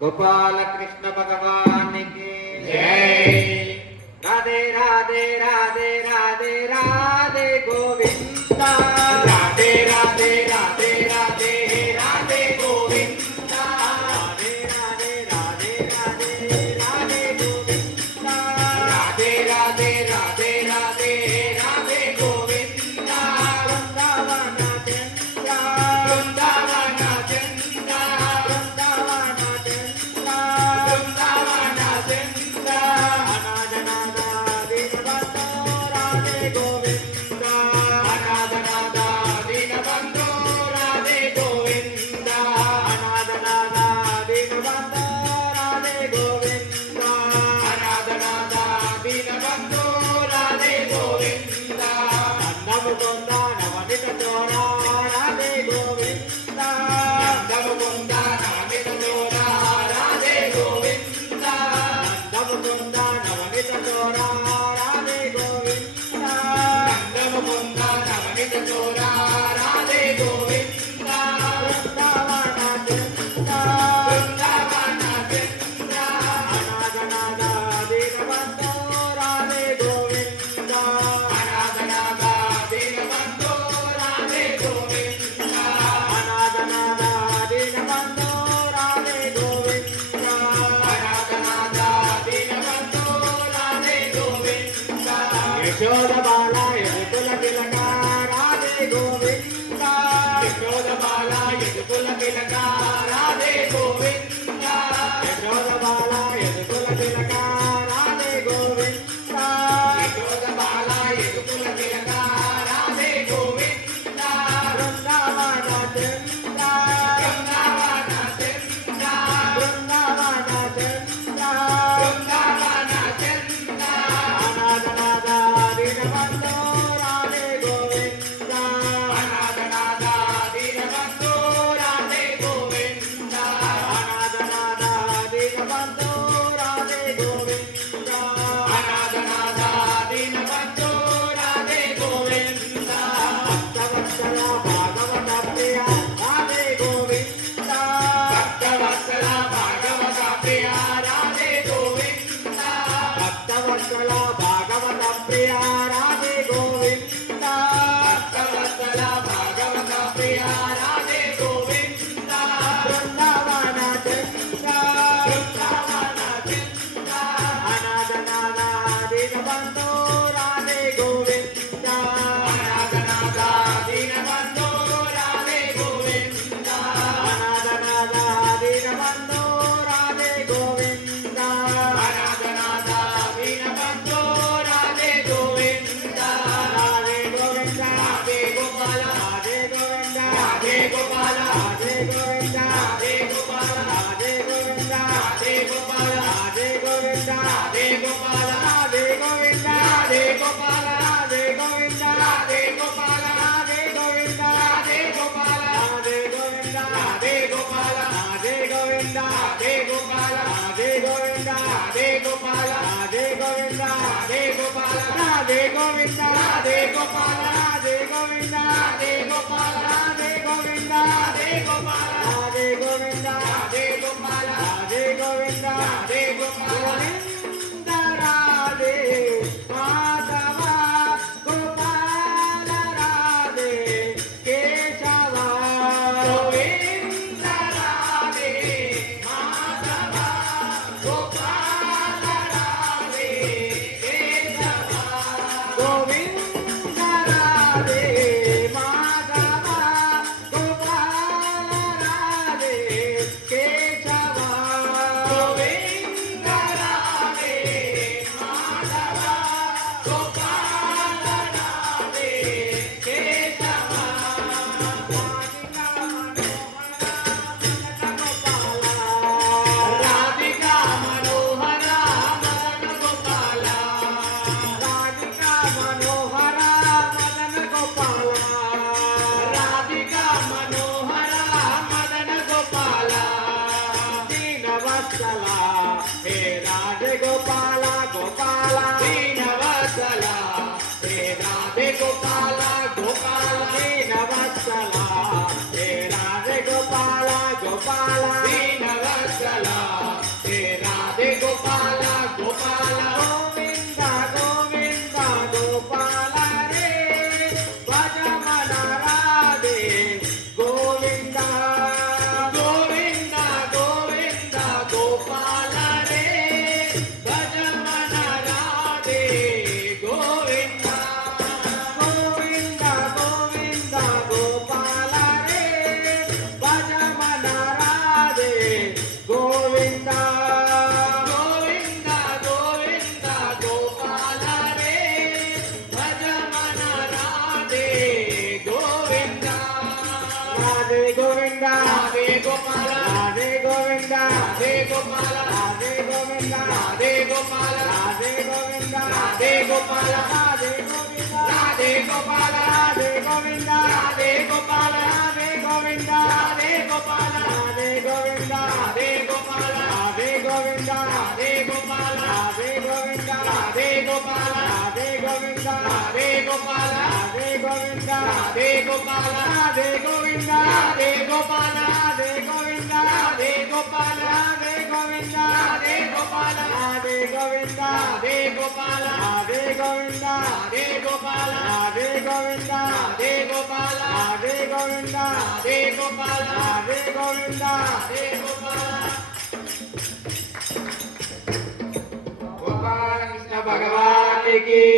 गोपाल कृष्ण भगवान की जय। राधे राधे राधे राधे राधे गोविंदा राधे राधे राधे राधे राधे गोविंदा। राधे राधे राधे राधे राधे गोविंदा राधे राधे राधे राधे राधे गोविंदा। वृंदावन चंद्रा वृंदावन चंदा वृंदावन चंद्रा वृंदावन चंदा। अनाथ नाथ दीनबंधो राधे गोविंदा अनाथ नाथ दीनबंधो राधे गोविंदा। अनाथ नाथ दीनबंधो राधे गोविंदा नवगोंदा नवनित चोरा राधे गोविंदा। नवगुंदा नामित चोरा राधे गोविंदा नवगोंदा नवनित चोरा राधे गोविंदा। नवगुंदा नामित चोरा राधे गोविंदा वृंदावन चंद्रा वृंदावन चंद्रा अनाथ नाथ दीनबंधो राधे गोविंदा। अनाथ नाथ दीनबंधो राधे गोविंदा अनाथ नाथ दीनबंधो राधे गोविंदा। अनाथ नाथ दीनबंधो राधे गोविंदा यशोद बाला यशकुल तिलका राधे गोविंदा। यशोद बाला यशकुल तिलका राधे गोविंदा यशोद बाला यशकुल तिलका राधे गोविंदा। यशोद बाला यशकुल तिलका राधे गोविंदा वृंदावन चंद्रा वृंदावन चंद्रा वृंदावन चंद्रा वृंदावन चंद्रा अनाथ नाथ दीनबंधो राधे गोविंदा। अनाथ नाथ दीनबंधो राधे गोविंदा अनाथ नाथ दीनबंधो राधे गोविंदा। अनाथ नाथ दीनबंधो राधे गोविंदा भक्तवत्सला भागवत प्रिया राधे गोविंदा। भक्तवत्सला भागवत प्रिया राधे गोविंदा भक्तवत्सला भागवत प्रिया राधे गोविंदा। भक्तवत्सला भागवत प्रिया राधे गोविंदा वृंदावन चंद्रा वृंदावन चंद्रा अनाथ नाथ दीनबंधो राधे गोविंदा। अनाथ नाथ दीनबंधो राधे गोविंदा अनाथ नाथ दीनबंधो राधे गोविंदा। अनाथ नाथ दीनबंधो राधे गोविंदा राधे गोविंदा राधे गोपाल राधे गोविंदा राधे गोपाल राधे गोविंदा राधे गोपाल राधे गोविंदा राधे गोपाल राधे गोविंदा राधे गोपाल राधे गोविंदा राधे गोपाल राधे गोविंदा राधे गोपाल राधे गोविंदा राधे गोपाल राधे गोविंदा राधे गोपाल राधे गोविंदा राधे गोपाल राधे गोविंदा राधे गोपाल राधे गोविंदा राधे गोपाल राधे गोविंदा राधे गोपाल राधे गोविंदा राधे गोपाल राधे गोविंदा राधे गोपाल राधे गोविंदा राधे गोपाल राधे गोविंदा राधे गोपाल गोविंद राधे माधव गोपाल राधे केशव गोविंद राधे माधव गोपाल राधे केशव गोविंद राधे माधव गोपाल राधे केशव गोविंद राधे माधव गोपाल राधे केशव राधिका मनोहरा मदन गोपाल राधिका मनोहरा मदन गोपाल राधिका मनोहरा मदन गोपाल दीनवत्सला हे राधे गोपाल गोपाल दीनवत्सला हे राधे गोपाल गोपाल दीनवत्सला हे राधे गोपाल गोपाल दीनवत्सला राधे गोपाल राधे गोविंद राधे गोपाल राधे गोविंद राधे गोपाल राधे गोविंद राधे गोपाल राधे गोविंद राधे गोपाल राधे गोविंद राधे गोपाल राधे गोविंद राधे गोपाल राधे गोविंद राधे गोपाल राधे गोविंद राधे गोपाल राधे गोविंद राधे गोपाल राधे गोविंद राधे गोपाल राधे गोविंद राधे गोपाल राधे गोविंद राधे गोपाल राधे गोविंद राधे गोपाल राधे गोविंद राधे गोपाल राधे गोविंद राधे गोपाल राधे गोविंद राधे गोपाल राधे गोविंद राधे गोपाल राधे गोविंद राधे गोपाल गोपाल कृष्ण भगवान की